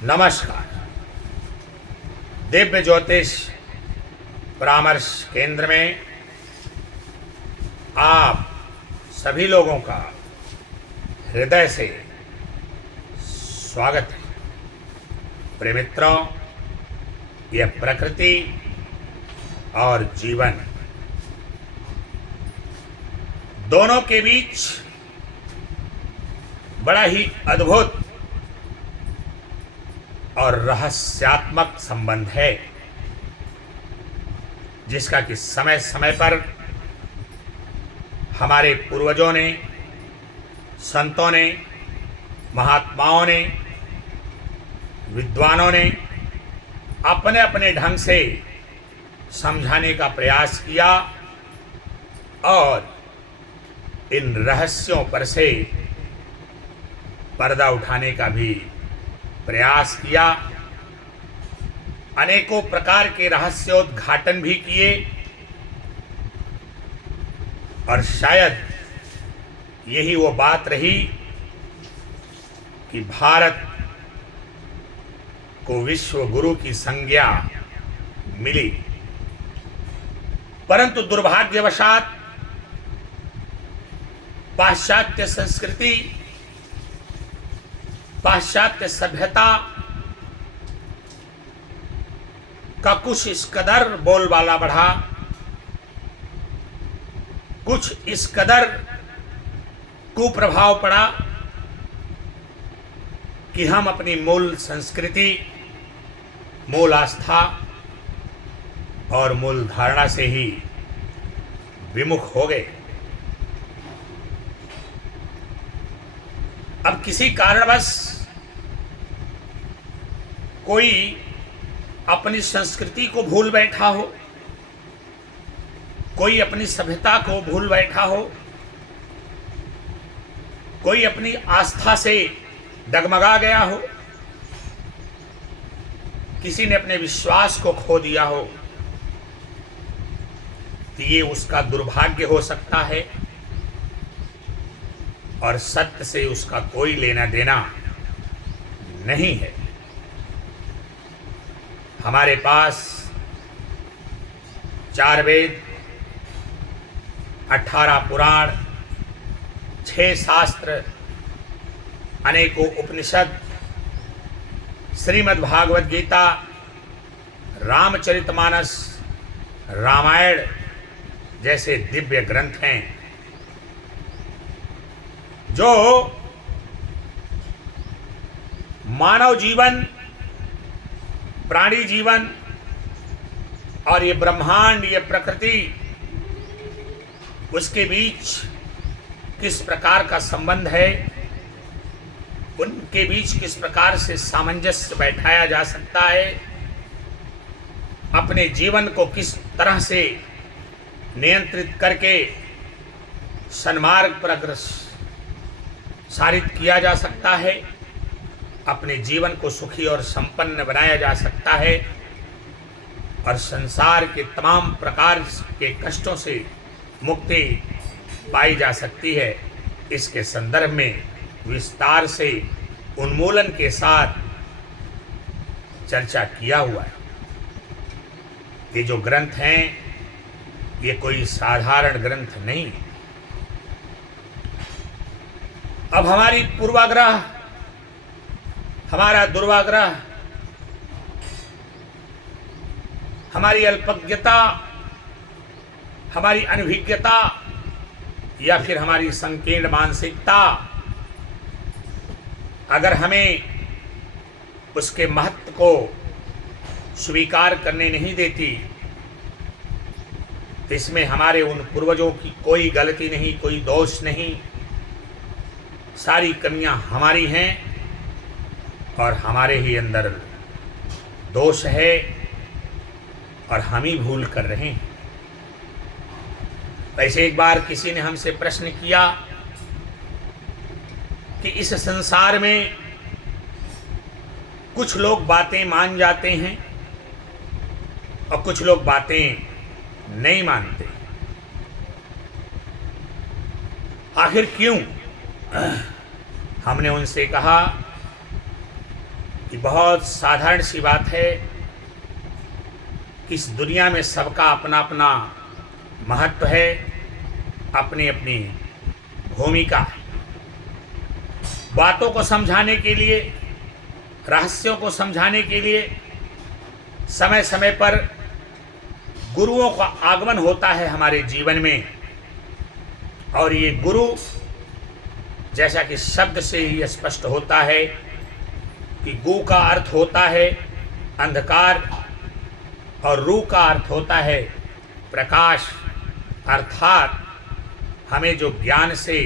नमस्कार। दिव्य ज्योतिष परामर्श केंद्र में आप सभी लोगों का हृदय से स्वागत है। प्रिय मित्रों, यह प्रकृति और जीवन दोनों के बीच बड़ा ही अद्भुत और रहस्यात्मक संबंध है, जिसका कि समय समय पर हमारे पूर्वजों ने, संतों ने, महात्माओं ने, विद्वानों ने अपने अपने ढंग से समझाने का प्रयास किया और इन रहस्यों पर से पर्दा उठाने का भी प्रयास किया। अनेकों प्रकार के रहस्योद्घाटन भी किए और शायद यही वो बात रही कि भारत को विश्व गुरु की संज्ञा मिली। परंतु दुर्भाग्यवशात पाश्चात्य संस्कृति, पाश्चात्य सभ्यता का कुछ इस कदर बोलबाला बढ़ा, कुछ इस कदर कुप्रभाव पड़ा कि हम अपनी मूल संस्कृति, मूल आस्था और मूल धारणा से ही विमुख हो गए। अब किसी कारणवश कोई अपनी संस्कृति को भूल बैठा हो, कोई अपनी सभ्यता को भूल बैठा हो, कोई अपनी आस्था से डगमगा गया हो, किसी ने अपने विश्वास को खो दिया हो, तो ये उसका दुर्भाग्य हो सकता है और सत्य से उसका कोई लेना देना नहीं है। हमारे पास 4 वेद, 18 पुराण, 6 शास्त्र, अनेकों उपनिषद, श्रीमद् भागवत गीता, रामचरितमानस, रामायण जैसे दिव्य ग्रंथ हैं, जो मानव जीवन, प्राणी जीवन और ये ब्रह्मांड, ये प्रकृति, उसके बीच किस प्रकार का संबंध है, उनके बीच किस प्रकार से सामंजस्य बैठाया जा सकता है, अपने जीवन को किस तरह से नियंत्रित करके सन्मार्ग पर अग्रसरित किया जा सकता है, अपने जीवन को सुखी और संपन्न बनाया जा सकता है और संसार के तमाम प्रकार के कष्टों से मुक्ति पाई जा सकती है। इसके संदर्भ में विस्तार से उन्मूलन के साथ चर्चा किया हुआ है। ये जो ग्रंथ हैं, ये कोई साधारण ग्रंथ नहीं है। अब हमारी पूर्वाग्रह, हमारा दुर्वाग्रह, हमारी अल्पज्ञता, हमारी अनभिज्ञता या फिर हमारी संकीर्ण मानसिकता अगर हमें उसके महत्व को स्वीकार करने नहीं देती, तो इसमें हमारे उन पूर्वजों की कोई गलती नहीं, कोई दोष नहीं, सारी कमियां हमारी हैं और हमारे ही अंदर दोष है और हम ही भूल कर रहे हैं। वैसे एक बार किसी ने हमसे प्रश्न किया कि इस संसार में कुछ लोग बातें मान जाते हैं और कुछ लोग बातें नहीं मानते, आखिर क्यों? हमने उनसे कहा ये बहुत साधारण सी बात है कि इस दुनिया में सबका अपना अपना महत्व है, अपनी अपनी भूमिका है। बातों को समझाने के लिए, रहस्यों को समझाने के लिए समय समय पर गुरुओं का आगमन होता है हमारे जीवन में। और ये गुरु, जैसा कि शब्द से ही स्पष्ट होता है कि गु का अर्थ होता है अंधकार और रू का अर्थ होता है प्रकाश, अर्थात हमें जो ज्ञान से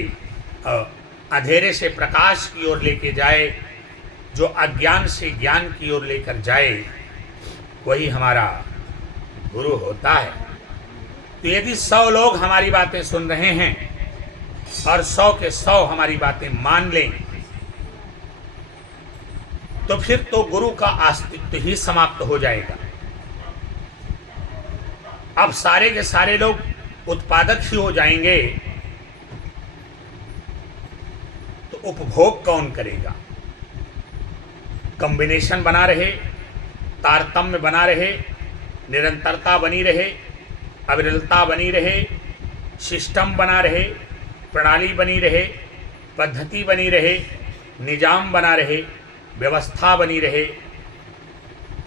अंधेरे से प्रकाश की ओर लेके जाए, जो अज्ञान से ज्ञान की ओर लेकर जाए, वही हमारा गुरु होता है। तो यदि 100 लोग हमारी बातें सुन रहे हैं और 100 के 100 हमारी बातें मान लें, तो फिर तो गुरु का अस्तित्व ही समाप्त हो जाएगा। अब सारे के सारे लोग उत्पादक ही हो जाएंगे, तो उपभोग कौन करेगा? कॉम्बिनेशन बना रहे, तारतम्य बना रहे, निरंतरता बनी रहे, अविरलता बनी रहे, सिस्टम बना रहे, प्रणाली बनी रहे, पद्धति बनी रहे, निजाम बना रहे, व्यवस्था बनी रहे,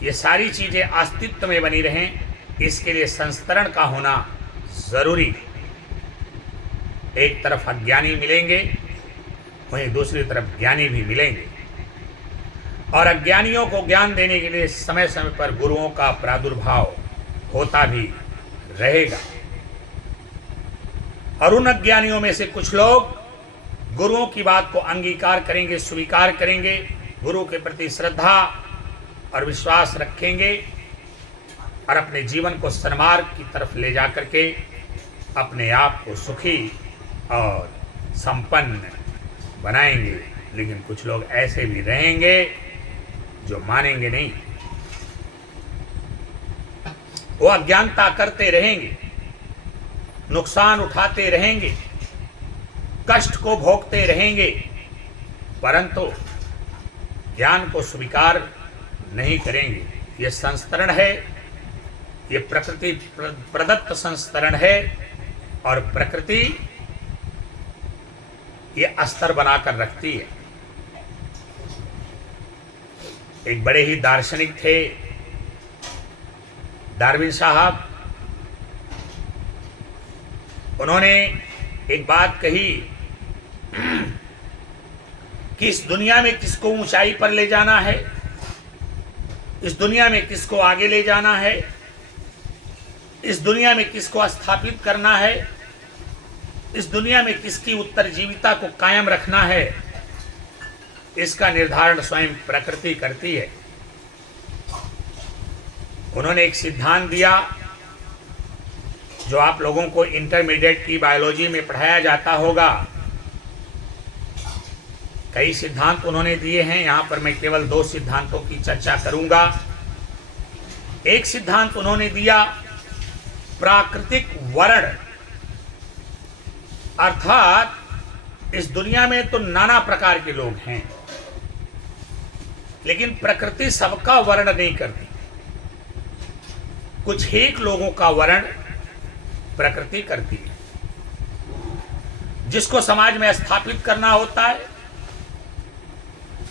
ये सारी चीज़ें अस्तित्व में बनी रहें, इसके लिए संस्तरण का होना ज़रूरी है। एक तरफ अज्ञानी मिलेंगे, वहीं दूसरी तरफ ज्ञानी भी मिलेंगे, और अज्ञानियों को ज्ञान देने के लिए समय समय पर गुरुओं का प्रादुर्भाव होता भी रहेगा। और उन अज्ञानियों में से कुछ लोग गुरुओं की बात को अंगीकार करेंगे, स्वीकार करेंगे, गुरु के प्रति श्रद्धा और विश्वास रखेंगे और अपने जीवन को सन्मार्ग की तरफ ले जा करके अपने आप को सुखी और संपन्न बनाएंगे। लेकिन कुछ लोग ऐसे भी रहेंगे जो मानेंगे नहीं, वो अज्ञानता करते रहेंगे, नुकसान उठाते रहेंगे, कष्ट को भोगते रहेंगे, परंतु ज्ञान को स्वीकार नहीं करेंगे। ये संस्तरण है, ये प्रकृति प्रदत्त संस्तरण है, और प्रकृति ये अस्तर बनाकर रखती है। एक बड़े ही दार्शनिक थे डार्विन साहब, उन्होंने एक बात कही कि इस दुनिया में किसको ऊंचाई पर ले जाना है, इस दुनिया में किसको आगे ले जाना है, इस दुनिया में किसको स्थापित करना है, इस दुनिया में किसकी उत्तरजीविता को कायम रखना है, इसका निर्धारण स्वयं प्रकृति करती है। उन्होंने एक सिद्धांत दिया जो आप लोगों को इंटरमीडिएट की बायोलॉजी में पढ़ाया जाता होगा। कई सिद्धांत उन्होंने दिए हैं, यहाँ पर मैं केवल 2 सिद्धांतों की चर्चा करूंगा। एक सिद्धांत उन्होंने दिया प्राकृतिक वर्ण, अर्थात इस दुनिया में तो नाना प्रकार के लोग हैं, लेकिन प्रकृति सबका वर्ण नहीं करती। कुछ एक लोगों का वर्ण प्रकृति करती है। जिसको समाज में स्थापित करना होता है,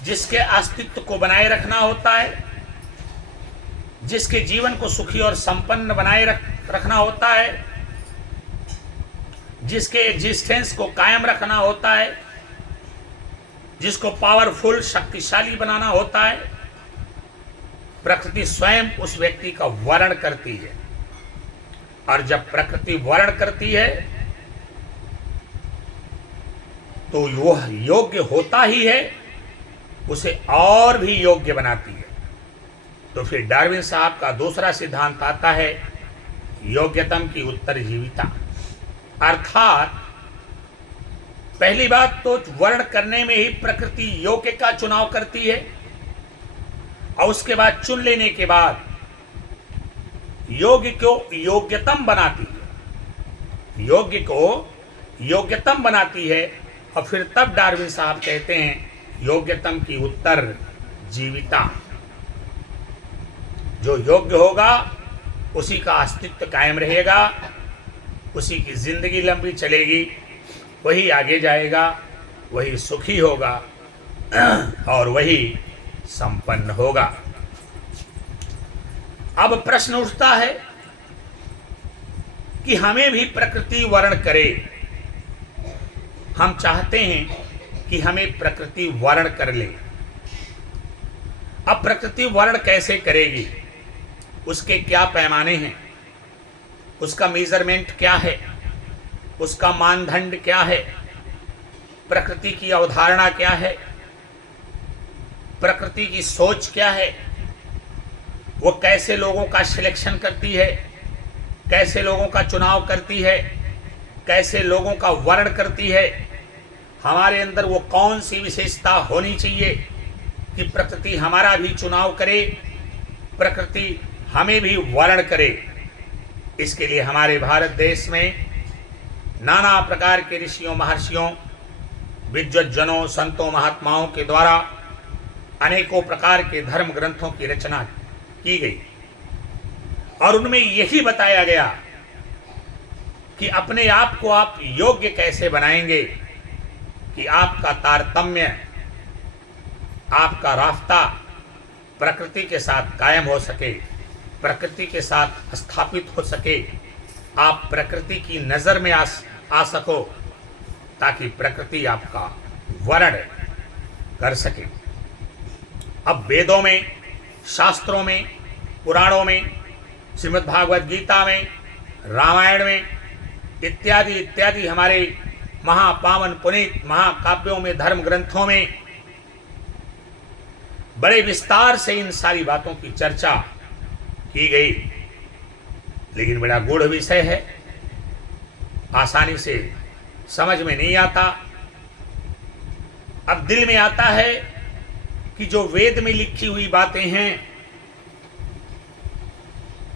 जिसके अस्तित्व को बनाए रखना होता है, जिसके जीवन को सुखी और संपन्न बनाए रखना होता है, जिसके एग्जिस्टेंस को कायम रखना होता है, जिसको पावरफुल शक्तिशाली बनाना होता है, प्रकृति स्वयं उस व्यक्ति का वर्ण करती है। और जब प्रकृति वर्ण करती है तो वह योग्य होता ही है, उसे और भी योग्य बनाती है। तो फिर डार्विन साहब का दूसरा सिद्धांत आता है योग्यतम की उत्तरजीविता, अर्थात पहली बात तो वर्ण करने में ही प्रकृति योग्य का चुनाव करती है, और उसके बाद चुन लेने के बाद योग्य को योग्यतम बनाती है, योग्य को योग्यतम बनाती है। और फिर तब डार्विन साहब कहते हैं योग्यतम की उत्तर जीविता। जो योग्य होगा उसी का अस्तित्व कायम रहेगा, उसी की जिंदगी लंबी चलेगी, वही आगे जाएगा, वही सुखी होगा और वही संपन्न होगा। अब प्रश्न उठता है कि हमें भी प्रकृति वर्ण करे। हम चाहते हैं कि हमें प्रकृति वर्ण कर ले। अब प्रकृति वर्ण कैसे करेगी, उसके क्या पैमाने हैं, उसका मेजरमेंट क्या है, उसका मानदंड क्या है, प्रकृति की अवधारणा क्या है, प्रकृति की सोच क्या है, वो कैसे लोगों का सिलेक्शन करती है, कैसे लोगों का चुनाव करती है, कैसे लोगों का वर्ण करती है, हमारे अंदर वो कौन सी विशेषता होनी चाहिए कि प्रकृति हमारा भी चुनाव करे, प्रकृति हमें भी वर्ण करे। इसके लिए हमारे भारत देश में नाना प्रकार के ऋषियों, महर्षियों, विद्वज्जनों, संतों, महात्माओं के द्वारा अनेकों प्रकार के धर्म ग्रंथों की रचना की गई और उनमें यही बताया गया कि अपने आप को आप योग्य कैसे बनाएंगे कि आपका तारतम्य, आपका रास्ता प्रकृति के साथ कायम हो सके, प्रकृति के साथ स्थापित हो सके, आप प्रकृति की नज़र में आ सको, ताकि प्रकृति आपका वर्ण कर सके। अब वेदों में, शास्त्रों में, पुराणों में, श्रीमद् भागवत गीता में, रामायण में इत्यादि इत्यादि हमारे महापावन पुनीत महाकाव्यों में, धर्म ग्रंथों में बड़े विस्तार से इन सारी बातों की चर्चा की गई। लेकिन बड़ा गूढ़ विषय है, आसानी से समझ में नहीं आता। अब दिल में आता है कि जो वेद में लिखी हुई बातें हैं,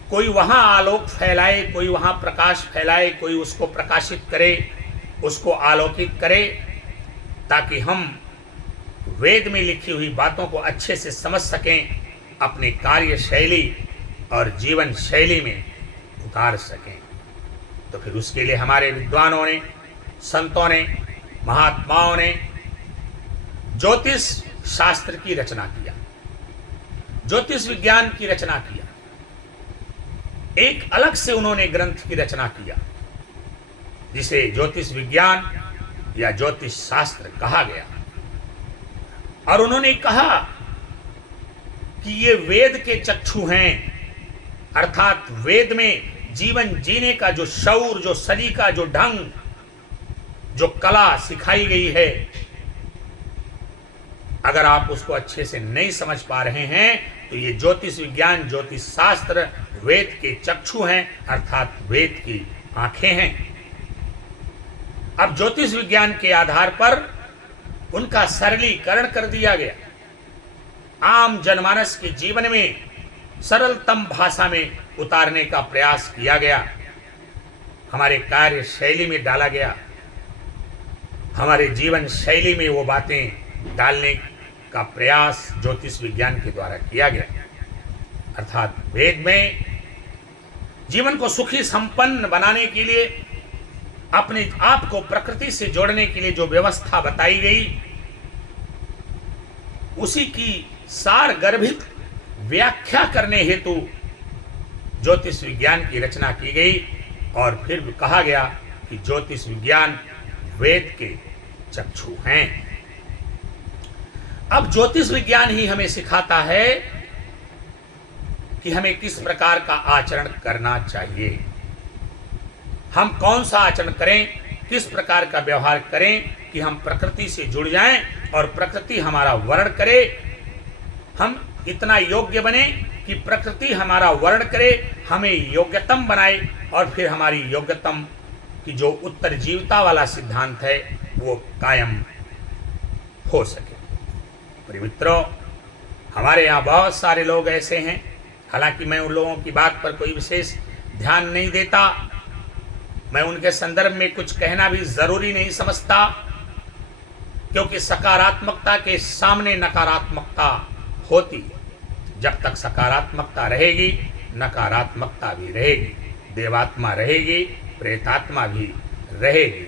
कोई वहां आलोक फैलाए, कोई वहां प्रकाश फैलाए, कोई उसको प्रकाशित करे, उसको आलोकित करे, ताकि हम वेद में लिखी हुई बातों को अच्छे से समझ सकें, अपने कार्य शैली और जीवन शैली में उतार सकें। तो फिर उसके लिए हमारे विद्वानों ने, संतों ने, महात्माओं ने ज्योतिष शास्त्र की रचना किया, ज्योतिष विज्ञान की रचना किया, एक अलग से उन्होंने ग्रंथ की रचना किया जिसे ज्योतिष विज्ञान या ज्योतिष शास्त्र कहा गया। और उन्होंने कहा कि ये वेद के चक्षु हैं, अर्थात वेद में जीवन जीने का जो शौर, जो सलीका, जो ढंग, जो कला सिखाई गई है, अगर आप उसको अच्छे से नहीं समझ पा रहे हैं तो ये ज्योतिष विज्ञान, ज्योतिष शास्त्र वेद के चक्षु हैं, अर्थात वेद की आंखें हैं। अब ज्योतिष विज्ञान के आधार पर उनका सरलीकरण कर दिया गया, आम जनमानस के जीवन में सरलतम भाषा में उतारने का प्रयास किया गया, हमारे कार्य शैली में डाला गया, हमारे जीवन शैली में वो बातें डालने का प्रयास ज्योतिष विज्ञान के द्वारा किया गया। अर्थात वेद में जीवन को सुखी संपन्न बनाने के लिए, अपने आप को प्रकृति से जोड़ने के लिए जो व्यवस्था बताई गई, उसी की सारगर्भित व्याख्या करने हेतु ज्योतिष विज्ञान की रचना की गई। और फिर कहा गया कि ज्योतिष विज्ञान वेद के चक्षु हैं। अब ज्योतिष विज्ञान ही हमें सिखाता है कि हमें किस प्रकार का आचरण करना चाहिए, हम कौन सा आचरण करें, किस प्रकार का व्यवहार करें कि हम प्रकृति से जुड़ जाएं और प्रकृति हमारा वर्ण करे, हम इतना योग्य बने कि प्रकृति हमारा वर्ण करे, हमें योग्यतम बनाए और फिर हमारी योग्यतम की जो उत्तरजीविता वाला सिद्धांत है वो कायम हो सके। प्रिय मित्रों, हमारे यहाँ बहुत सारे लोग ऐसे हैं, हालांकि मैं उन लोगों की बात पर कोई विशेष ध्यान नहीं देता, मैं उनके संदर्भ में कुछ कहना भी जरूरी नहीं समझता, क्योंकि सकारात्मकता के सामने नकारात्मकता होती। जब तक सकारात्मकता रहेगी, नकारात्मकता भी रहेगी, देवात्मा रहेगी, प्रेतात्मा भी रहेगी।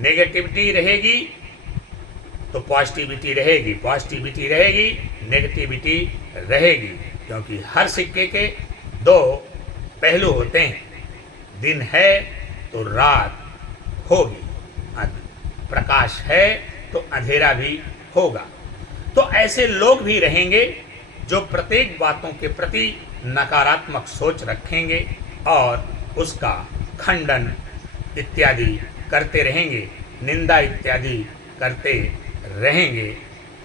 नेगेटिविटी रहेगी तो पॉजिटिविटी रहेगी, पॉजिटिविटी रहेगी, नेगेटिविटी रहेगी, क्योंकि हर सिक्के के दो पहलू होते हैं। दिन है तो रात होगी, प्रकाश है तो अंधेरा भी होगा। तो ऐसे लोग भी रहेंगे जो प्रत्येक बातों के प्रति नकारात्मक सोच रखेंगे और उसका खंडन इत्यादि करते रहेंगे, निंदा इत्यादि करते रहेंगे।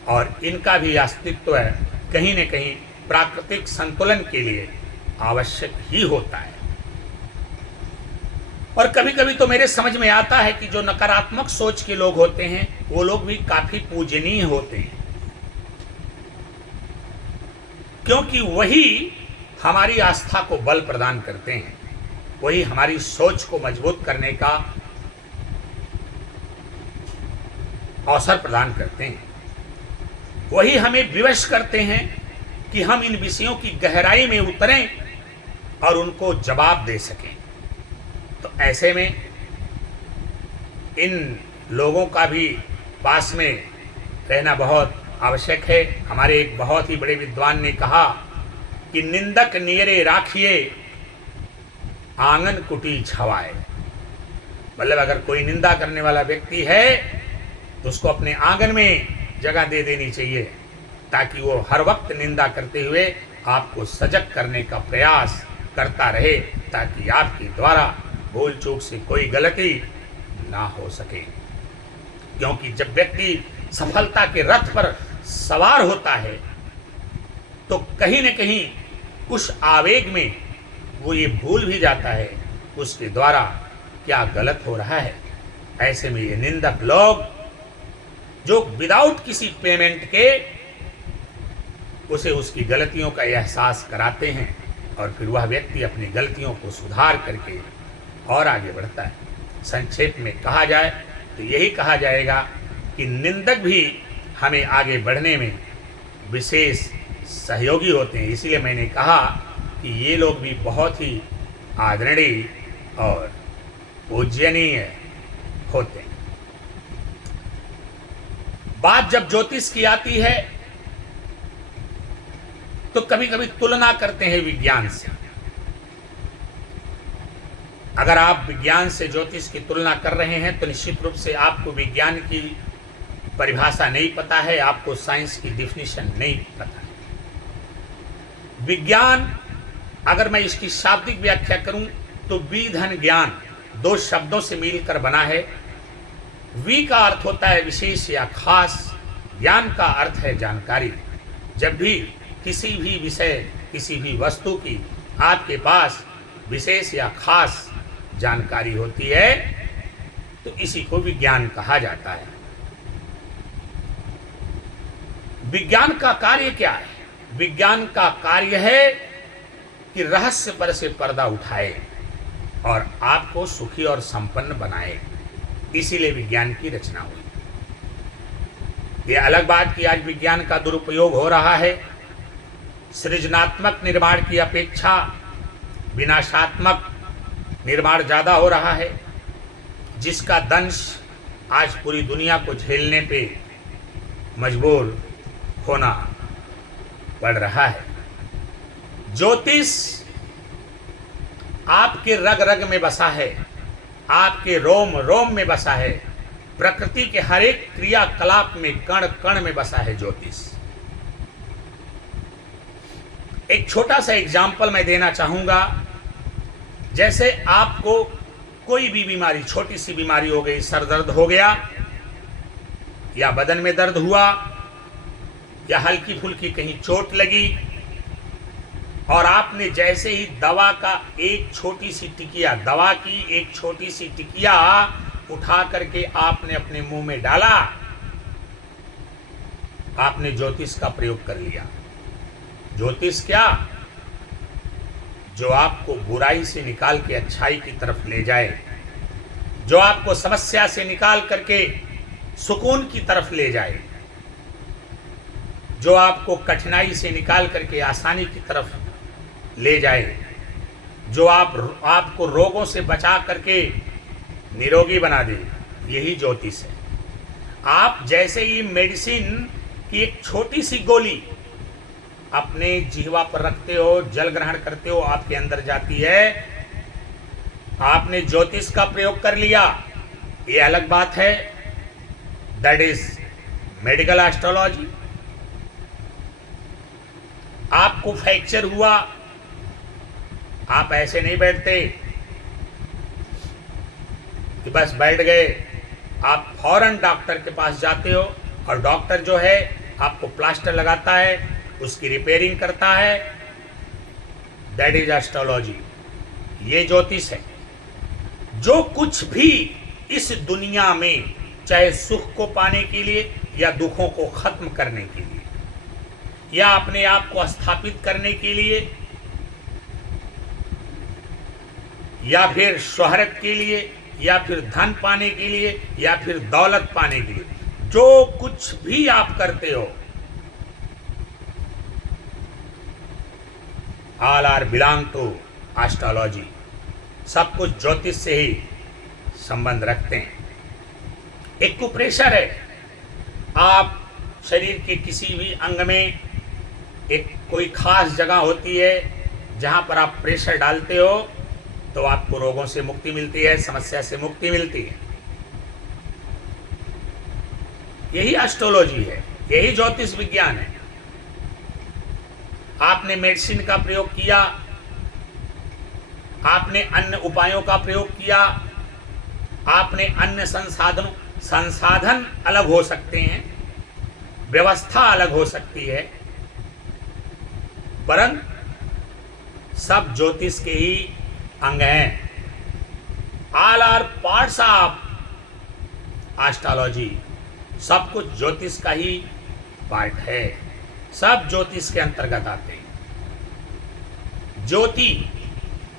और इनका भी अस्तित्व कहीं न कहीं प्राकृतिक संतुलन के लिए आवश्यक ही होता है। और कभी कभी तो मेरे समझ में आता है कि जो नकारात्मक सोच के लोग होते हैं वो लोग भी काफी पूजनीय होते हैं, क्योंकि वही हमारी आस्था को बल प्रदान करते हैं, वही हमारी सोच को मजबूत करने का अवसर प्रदान करते हैं, वही हमें विवश करते हैं कि हम इन विषयों की गहराई में उतरें और उनको जवाब दे सकें। तो ऐसे में इन लोगों का भी पास में रहना बहुत आवश्यक है। हमारे एक बहुत ही बड़े विद्वान ने कहा कि निंदक नियरे राखिए आंगन कुटी छवाए। मतलब अगर कोई निंदा करने वाला व्यक्ति है तो उसको अपने आंगन में जगह दे देनी चाहिए, ताकि वो हर वक्त निंदा करते हुए आपको सजग करने का प्रयास करता रहे, ताकि आपके द्वारा भूल चूक से कोई गलती ना हो सके। क्योंकि जब व्यक्ति सफलता के रथ पर सवार होता है तो कहीं न कहीं उस आवेग में वो ये भूल भी जाता है उसके द्वारा क्या गलत हो रहा है। ऐसे में ये निंदक लोग जो विदाउट किसी पेमेंट के उसे उसकी गलतियों का एहसास कराते हैं और फिर वह व्यक्ति अपनी गलतियों को सुधार करके और आगे बढ़ता है। संक्षेप में कहा जाए तो यही कहा जाएगा कि निंदक भी हमें आगे बढ़ने में विशेष सहयोगी होते हैं। इसलिए मैंने कहा कि ये लोग भी बहुत ही आदरणीय और पूजनीय होते हैं। बात जब ज्योतिष की आती है तो कभी कभी तुलना करते हैं विज्ञान से। अगर आप विज्ञान से ज्योतिष की तुलना कर रहे हैं तो निश्चित रूप से आपको विज्ञान की परिभाषा नहीं पता है, आपको साइंस की डिफिनीशन नहीं पता है। विज्ञान अगर मैं इसकी शाब्दिक व्याख्या करूं तो विधन ज्ञान दो शब्दों से मिलकर बना है। वी का अर्थ होता है विशेष या खास, ज्ञान का अर्थ है जानकारी। जब भी किसी भी विषय, किसी भी वस्तु की आपके पास विशेष या खास जानकारी होती है तो इसी को विज्ञान कहा जाता है। विज्ञान का कार्य क्या है? विज्ञान का कार्य है कि रहस्य पर से पर्दा उठाए और आपको सुखी और संपन्न बनाए। इसीलिए विज्ञान की रचना हुई। यह अलग बात कि आज विज्ञान का दुरुपयोग हो रहा है। सृजनात्मक निर्माण की अपेक्षा विनाशात्मक निर्माण ज़्यादा हो रहा है, जिसका दंश आज पूरी दुनिया को झेलने पे मजबूर होना पड़ रहा है। ज्योतिष आपके रग रग में बसा है, आपके रोम रोम में बसा है, प्रकृति के हर एक क्रियाकलाप में, कण कण में बसा है ज्योतिष। एक छोटा सा एग्जाम्पल मैं देना चाहूंगा। जैसे आपको कोई भी बीमारी, छोटी सी बीमारी हो गई, सर दर्द हो गया या बदन में दर्द हुआ या हल्की फुल्की कहीं चोट लगी, और आपने जैसे ही दवा का एक छोटी सी टिकिया, दवा की एक छोटी सी टिकिया उठा करके आपने अपने मुंह में डाला, आपने ज्योतिष का प्रयोग कर लिया। ज्योतिष क्या? जो आपको बुराई से निकाल के अच्छाई की तरफ ले जाए, जो आपको समस्या से निकाल करके सुकून की तरफ ले जाए, जो आपको कठिनाई से निकाल करके आसानी की तरफ ले जाए, जो आपको रोगों से बचा करके निरोगी बना दे, यही ज्योतिष है। आप जैसे ही मेडिसिन की एक छोटी सी गोली अपने जिह्वा पर रखते हो, जल ग्रहण करते हो, आपके अंदर जाती है, आपने ज्योतिष का प्रयोग कर लिया, ये अलग बात है। That is medical astrology. आपको फ्रैक्चर हुआ, आप ऐसे नहीं बैठते कि बस बैठ गए, आप फौरन डॉक्टर के पास जाते हो और डॉक्टर जो है आपको प्लास्टर लगाता है, उसकी रिपेयरिंग करता है। दैट इज एस्ट्रोलॉजी, ये ज्योतिष है। जो कुछ भी इस दुनिया में, चाहे सुख को पाने के लिए या दुखों को खत्म करने के लिए या अपने आप को स्थापित करने के लिए या फिर शोहरत के लिए या फिर धन पाने के लिए या फिर दौलत पाने के लिए, जो कुछ भी आप करते हो, all are belong to astrology. सब कुछ ज्योतिष से ही संबंध रखते हैं। एक्यूप्रेशर है, आप शरीर के किसी भी अंग में एक कोई खास जगह होती है जहां पर आप प्रेशर डालते हो तो आपको रोगों से मुक्ति मिलती है, समस्या से मुक्ति मिलती है। यही एस्ट्रोलॉजी है, यही ज्योतिष विज्ञान है। आपने मेडिसिन का प्रयोग किया, आपने अन्य उपायों का प्रयोग किया, आपने अन्य संसाधन अलग हो सकते हैं, व्यवस्था अलग हो सकती है, परंतु सब ज्योतिष के ही अंग हैं। All are parts of astrology. सब कुछ ज्योतिष का ही पार्ट है, सब ज्योतिष के अंतर्गत आते हैं। ज्योति,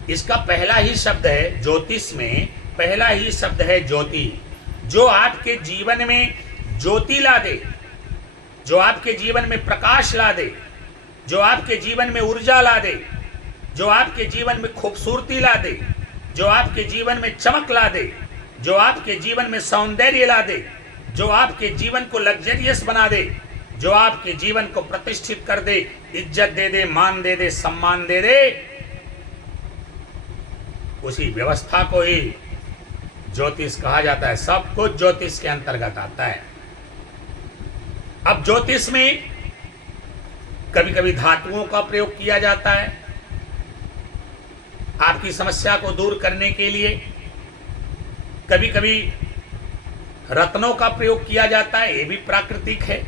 इसका पहला ही शब्द है, ज्योतिष में पहला ही शब्द है ज्योति। जो आपके जीवन में ज्योति ला दे, जो आपके जीवन में प्रकाश ला दे, जो आपके जीवन में ऊर्जा ला दे, जो आपके जीवन में खूबसूरती ला दे, जो आपके जीवन में चमक ला दे, जो आपके जीवन में सौंदर्य ला दे, जो आपके जीवन को लग्जरियस बना दे, जो आपके जीवन को प्रतिष्ठित कर दे, इज्जत दे दे, मान दे दे, सम्मान दे दे, उसी व्यवस्था को ही ज्योतिष कहा जाता है। सब कुछ ज्योतिष के अंतर्गत आता है। अब ज्योतिष में कभी कभी धातुओं का प्रयोग किया जाता है आपकी समस्या को दूर करने के लिए, कभी कभी रत्नों का प्रयोग किया जाता है, ये भी प्राकृतिक है,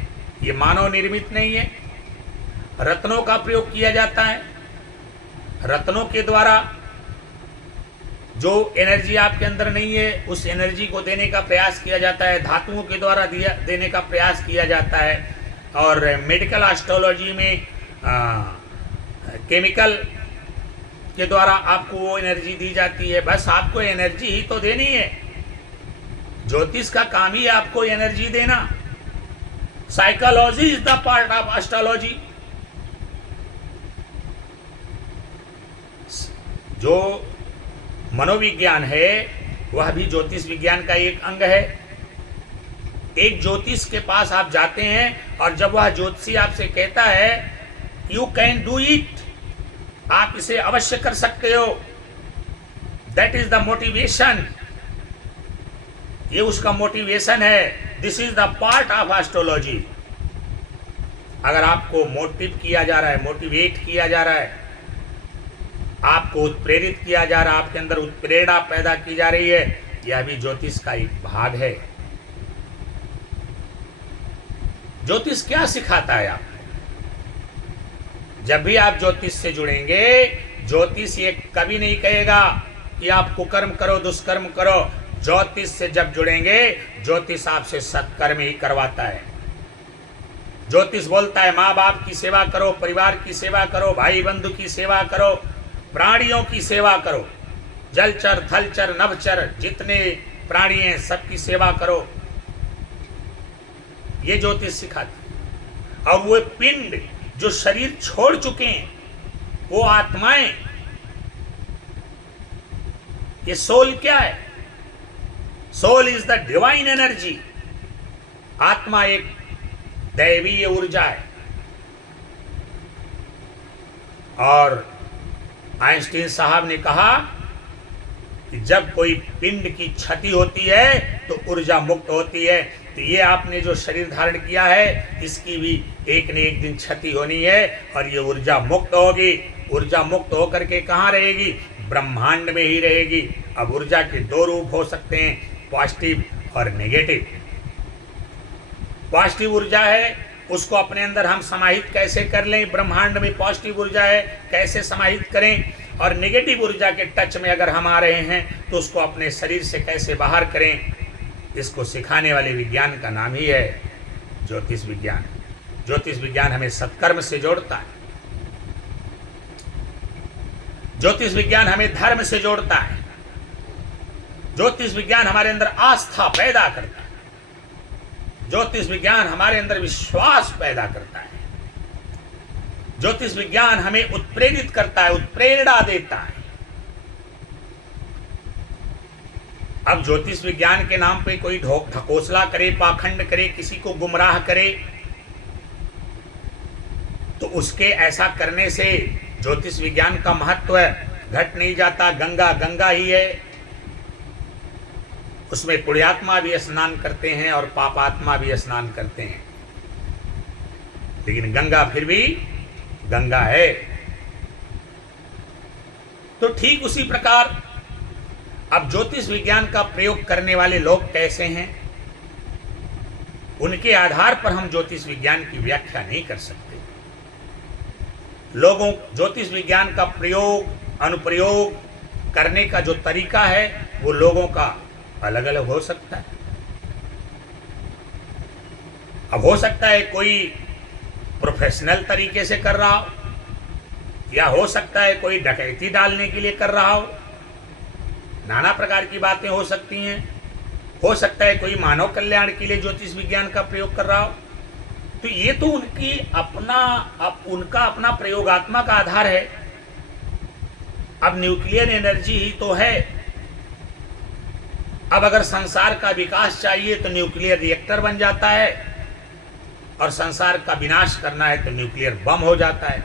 ये मानव निर्मित नहीं है। रत्नों का प्रयोग किया जाता है, रत्नों के द्वारा जो एनर्जी आपके अंदर नहीं है उस एनर्जी को देने का प्रयास किया जाता है, धातुओं के द्वारा देने का प्रयास किया जाता है। और मेडिकल एस्ट्रोलॉजी में केमिकल के द्वारा आपको वो एनर्जी दी जाती है। बस आपको एनर्जी ही तो देनी है, ज्योतिष का काम ही आपको एनर्जी देना। Psychology is the part of astrology. जो मनोविज्ञान है वह भी ज्योतिष विज्ञान का एक अंग है। एक ज्योतिष के पास आप जाते हैं और जब वह ज्योतिषी आपसे कहता है यू कैन डू इट, आप इसे अवश्य कर सकते हो, दैट इज द मोटिवेशन, ये उसका मोटिवेशन है। This is the part of astrology. अगर आपको मोटिव किया जा रहा है, मोटिवेट किया जा रहा है, आपको उत्प्रेरित किया जा रहा है, आपके अंदर उत्प्रेरणा पैदा की जा रही है, यह भी ज्योतिष का एक भाग है। ज्योतिष क्या सिखाता है आपको? जब भी आप ज्योतिष से जुड़ेंगे, ज्योतिष ये कभी नहीं कहेगा कि आप कुकर्म करो, दुष्कर्म करो। ज्योतिष से जब जुड़ेंगे, ज्योतिष आपसे सत्कर्म ही करवाता है। ज्योतिष बोलता है माँ बाप की सेवा करो, परिवार की सेवा करो, भाई बंधु की सेवा करो, प्राणियों की सेवा करो, जलचर थलचर नभचर जितने प्राणी हैं सबकी सेवा करो, ये ज्योतिष सिखाती। और वो पिंड जो शरीर छोड़ चुके हैं, वो आत्माएं, ये सोल क्या है? Soul is the divine energy. आत्मा एक दैवीय ऊर्जा है। और आइंस्टीन साहब ने कहा कि जब कोई पिंड की क्षति होती है तो ऊर्जा मुक्त होती है। तो ये आपने जो शरीर धारण किया है, इसकी भी एक न एक दिन क्षति होनी है और ये ऊर्जा मुक्त होगी। ऊर्जा मुक्त होकर के कहाँ रहेगी? ब्रह्मांड में ही रहेगी। अब ऊर्जा के दो रूप हो सकते हैं, पॉजिटिव और नेगेटिव। पॉजिटिव ऊर्जा है, उसको अपने अंदर हम समाहित कैसे कर लें? ब्रह्मांड में पॉजिटिव ऊर्जा है, कैसे समाहित करें? और नेगेटिव ऊर्जा के टच में अगर हम आ रहे हैं तो उसको अपने शरीर से कैसे बाहर करें? इसको सिखाने वाले विज्ञान का नाम ही है ज्योतिष विज्ञान। ज्योतिष विज्ञान हमें सत्कर्म से जोड़ता है। ज्योतिष विज्ञान हमें धर्म से जोड़ता है। ज्योतिष विज्ञान हमारे अंदर आस्था पैदा करता है। ज्योतिष विज्ञान हमारे अंदर विश्वास पैदा करता है। ज्योतिष विज्ञान हमें उत्प्रेरित करता है, उत्प्रेरणा देता है। अब ज्योतिष विज्ञान के नाम पे कोई ढकोसला करे, पाखंड करे, किसी को गुमराह करे, तो उसके ऐसा करने से ज्योतिष विज्ञान का महत्व घट नहीं जाता। गंगा गंगा ही है, उसमें पुण्यात्मा भी स्नान करते हैं और पापात्मा भी स्नान करते हैं, लेकिन गंगा फिर भी गंगा है। तो ठीक उसी प्रकार अब ज्योतिष विज्ञान का प्रयोग करने वाले लोग कैसे हैं, उनके आधार पर हम ज्योतिष विज्ञान की व्याख्या नहीं कर सकते। लोगों ज्योतिष विज्ञान का प्रयोग अनुप्रयोग करने का जो तरीका है वो लोगों का अलग अलग हो सकता है। अब हो सकता है कोई प्रोफेशनल तरीके से कर रहा हो, या हो सकता है कोई डकैती डालने के लिए कर रहा हो। नाना प्रकार की बातें हो सकती हैं। हो सकता है कोई मानव कल्याण के लिए ज्योतिष विज्ञान का प्रयोग कर रहा हो। तो ये तो उनका अपना प्रयोगात्मक आधार है। अब न्यूक्लियर एनर्जी ही तो है। अब अगर संसार का विकास चाहिए तो न्यूक्लियर रिएक्टर बन जाता है, और संसार का विनाश करना है तो न्यूक्लियर बम हो जाता है।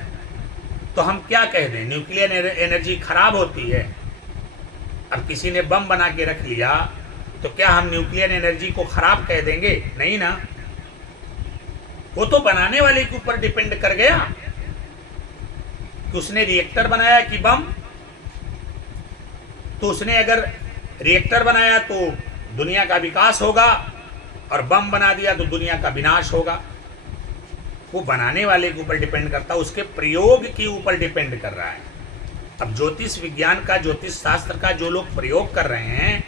तो हम क्या कह दें? न्यूक्लियर एनर्जी खराब होती है। अब किसी ने बम बना के रख लिया तो क्या हम न्यूक्लियर एनर्जी को खराब कह देंगे? नहीं ना। वो तो बनाने वाले के ऊपर डिपेंड कर गया कि उसने रिएक्टर बनाया कि बम। तो उसने अगर रिएक्टर बनाया तो दुनिया का विकास होगा, और बम बना दिया तो दुनिया का विनाश होगा। वो बनाने वाले के ऊपर डिपेंड करता है, उसके प्रयोग के ऊपर डिपेंड कर रहा है। अब ज्योतिष विज्ञान का, ज्योतिष शास्त्र का जो लोग प्रयोग कर रहे हैं,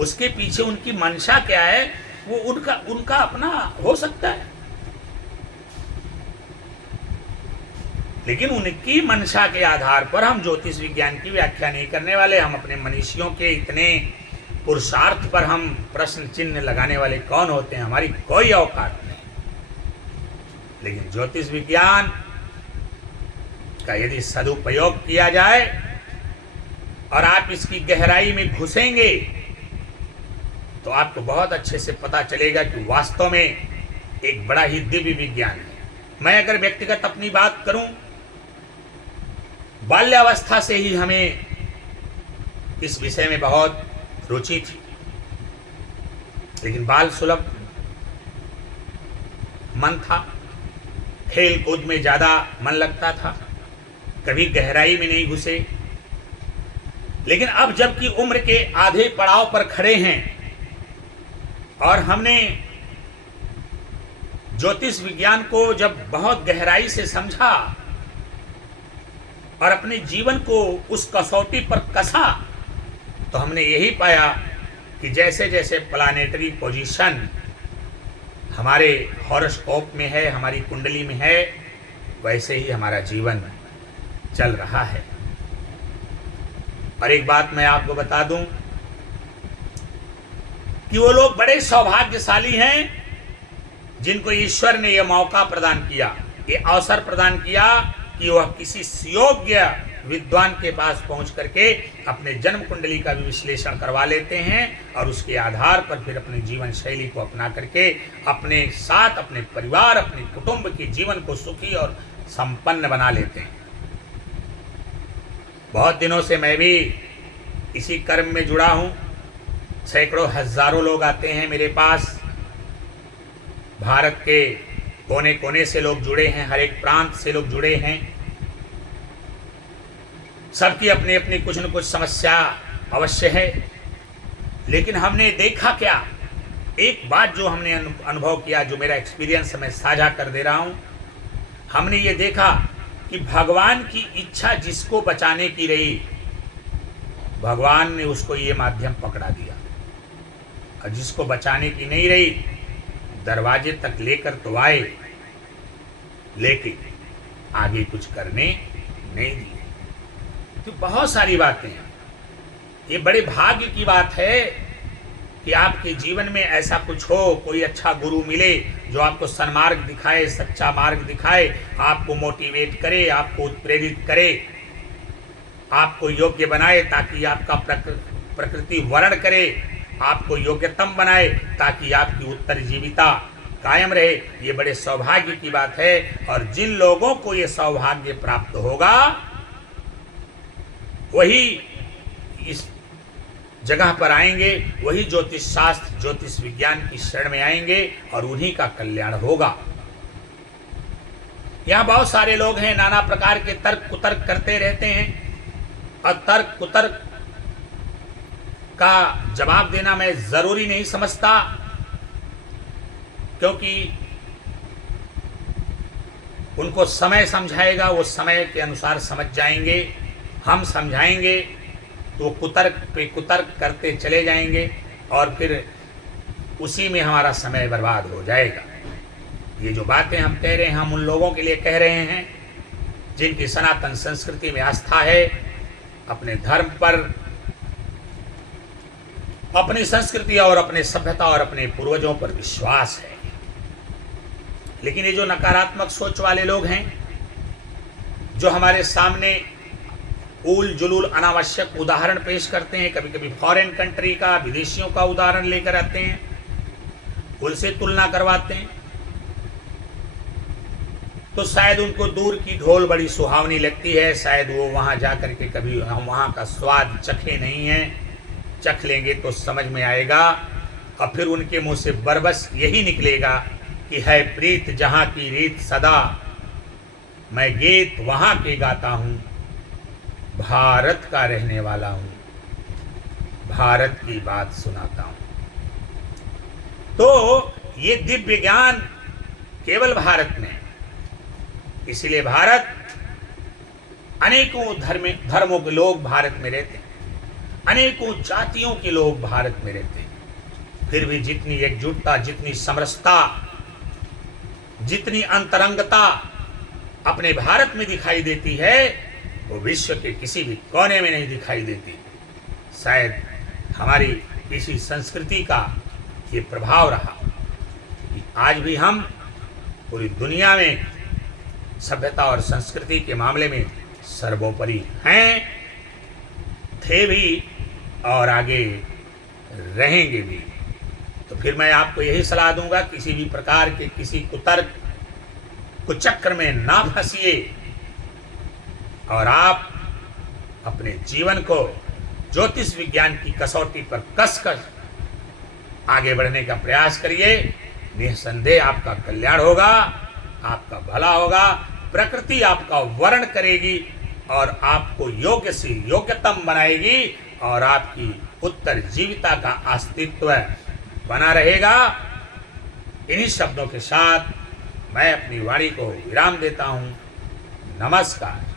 उसके पीछे उनकी मंशा क्या है, वो उनका अपना हो सकता है। लेकिन उनकी मंशा के आधार पर हम ज्योतिष विज्ञान की व्याख्या नहीं करने वाले। हम अपने मनीषियों के इतने पुरुषार्थ पर हम प्रश्न चिन्ह लगाने वाले कौन होते हैं? हमारी कोई औकात नहीं। लेकिन ज्योतिष विज्ञान का यदि सदुपयोग किया जाए और आप इसकी गहराई में घुसेंगे तो आपको बहुत अच्छे से पता चलेगा कि वास्तव में एक बड़ा ही दिव्य विज्ञान है। मैं अगर व्यक्तिगत अपनी बात करूं, बाल्यावस्था से ही हमें इस विषय में बहुत रुचि थी, लेकिन बाल सुलभ मन था, खेल कूद में ज़्यादा मन लगता था, कभी गहराई में नहीं घुसे। लेकिन अब जबकि उम्र के आधे पड़ाव पर खड़े हैं और हमने ज्योतिष विज्ञान को जब बहुत गहराई से समझा और अपने जीवन को उस कसौटी पर कसा, तो हमने यही पाया कि जैसे जैसे प्लानेटरी पोजीशन हमारे हॉरोस्कोप में है, हमारी कुंडली में है, वैसे ही हमारा जीवन चल रहा है। और एक बात मैं आपको बता दूं कि वो लोग बड़े सौभाग्यशाली हैं जिनको ईश्वर ने यह मौका प्रदान किया, ये अवसर प्रदान किया कि वह किसी योग्य विद्वान के पास पहुंच करके अपने जन्म कुंडली का भी विश्लेषण करवा लेते हैं और उसके आधार पर फिर अपनी जीवन शैली को अपना करके अपने साथ अपने परिवार, अपने कुटुंब के जीवन को सुखी और संपन्न बना लेते हैं। बहुत दिनों से मैं भी इसी कर्म में जुड़ा हूं। सैकड़ों हजारों लोग आते हैं मेरे पास। भारत के कोने कोने से लोग जुड़े हैं, हर एक प्रांत से लोग जुड़े हैं। सबकी अपनी अपनी कुछ न कुछ समस्या अवश्य है, लेकिन हमने देखा क्या, एक बात जो हमने अनुभव किया, जो मेरा एक्सपीरियंस मैं साझा कर दे रहा हूँ। हमने ये देखा कि भगवान की इच्छा जिसको बचाने की रही, भगवान ने उसको ये माध्यम पकड़ा दिया, और जिसको बचाने की नहीं रही, दरवाजे तक लेकर तो आए, लेकिन आगे कुछ करने नहीं दिए। तो बहुत सारी बातें हैं। ये बड़े भाग्य की बात है कि आपके जीवन में ऐसा कुछ हो, कोई अच्छा गुरु मिले जो आपको सन्मार्ग दिखाए, सच्चा मार्ग दिखाए, आपको मोटिवेट करे, आपको उत्प्रेरित करे, आपको योग्य बनाए ताकि आपका प्रकृति वर्ण करे, आपको योग्यतम बनाए ताकि आपकी उत्तरजीविता कायम रहे। ये बड़े सौभाग्य की बात है। और जिन लोगों को ये सौभाग्य प्राप्त होगा, वही इस जगह पर आएंगे, वही ज्योतिष शास्त्र, ज्योतिष विज्ञान की शरण में आएंगे और उन्हीं का कल्याण होगा। यहाँ बहुत सारे लोग हैं, नाना प्रकार के तर्क कुतर्क करते रहते हैं, और तर्क कुतर्क का जवाब देना मैं जरूरी नहीं समझता, क्योंकि उनको समय समझाएगा, वो समय के अनुसार समझ जाएंगे। हम समझाएंगे तो कुतर्क पे कुतर्क करते चले जाएंगे और फिर उसी में हमारा समय बर्बाद हो जाएगा। ये जो बातें हम कह रहे हैं, हम उन लोगों के लिए कह रहे हैं जिनकी सनातन संस्कृति में आस्था है, अपने धर्म पर, अपनी संस्कृति और अपने सभ्यता और अपने पूर्वजों पर विश्वास है। लेकिन ये जो नकारात्मक सोच वाले लोग हैं, जो हमारे सामने उल जुलूल अनावश्यक उदाहरण पेश करते हैं, कभी कभी फॉरेन कंट्री का, विदेशियों का उदाहरण लेकर आते हैं, उनसे तुलना करवाते हैं, तो शायद उनको दूर की ढोल बड़ी सुहावनी लगती है। शायद वो वहाँ जा कर के कभी हम वहाँ का स्वाद चखे नहीं हैं, चख लेंगे तो समझ में आएगा। और फिर उनके मुंह से बरबस यही निकलेगा कि है प्रीत जहाँ की रीत सदा, मैं गीत वहाँ के गाता हूँ, भारत का रहने वाला हूँ, भारत की बात सुनाता हूँ। तो ये दिव्य ज्ञान केवल भारत में है। इसलिए भारत, अनेकों धर्मों के लोग भारत में रहते हैं, अनेकों जातियों के लोग भारत में रहते हैं, फिर भी जितनी एकजुटता, जितनी समरसता, जितनी अंतरंगता अपने भारत में दिखाई देती है, वो विश्व के किसी भी कोने में नहीं दिखाई देती। शायद हमारी इसी संस्कृति का ये प्रभाव रहा कि आज भी हम पूरी दुनिया में सभ्यता और संस्कृति के मामले में सर्वोपरि हैं, थे भी और आगे रहेंगे भी। तो फिर मैं आपको यही सलाह दूंगा, किसी भी प्रकार के किसी कुतर्क कुचक्र में ना फंसिए और आप अपने जीवन को ज्योतिष विज्ञान की कसौटी पर कसकर आगे बढ़ने का प्रयास करिए। निसंदेह आपका कल्याण होगा, आपका भला होगा, प्रकृति आपका वर्ण करेगी और आपको योग्य से योग्यतम बनाएगी और आपकी उत्तरजीविता का अस्तित्व बना रहेगा। इन्हीं शब्दों के साथ मैं अपनी वाणी को विराम देता हूँ। नमस्कार।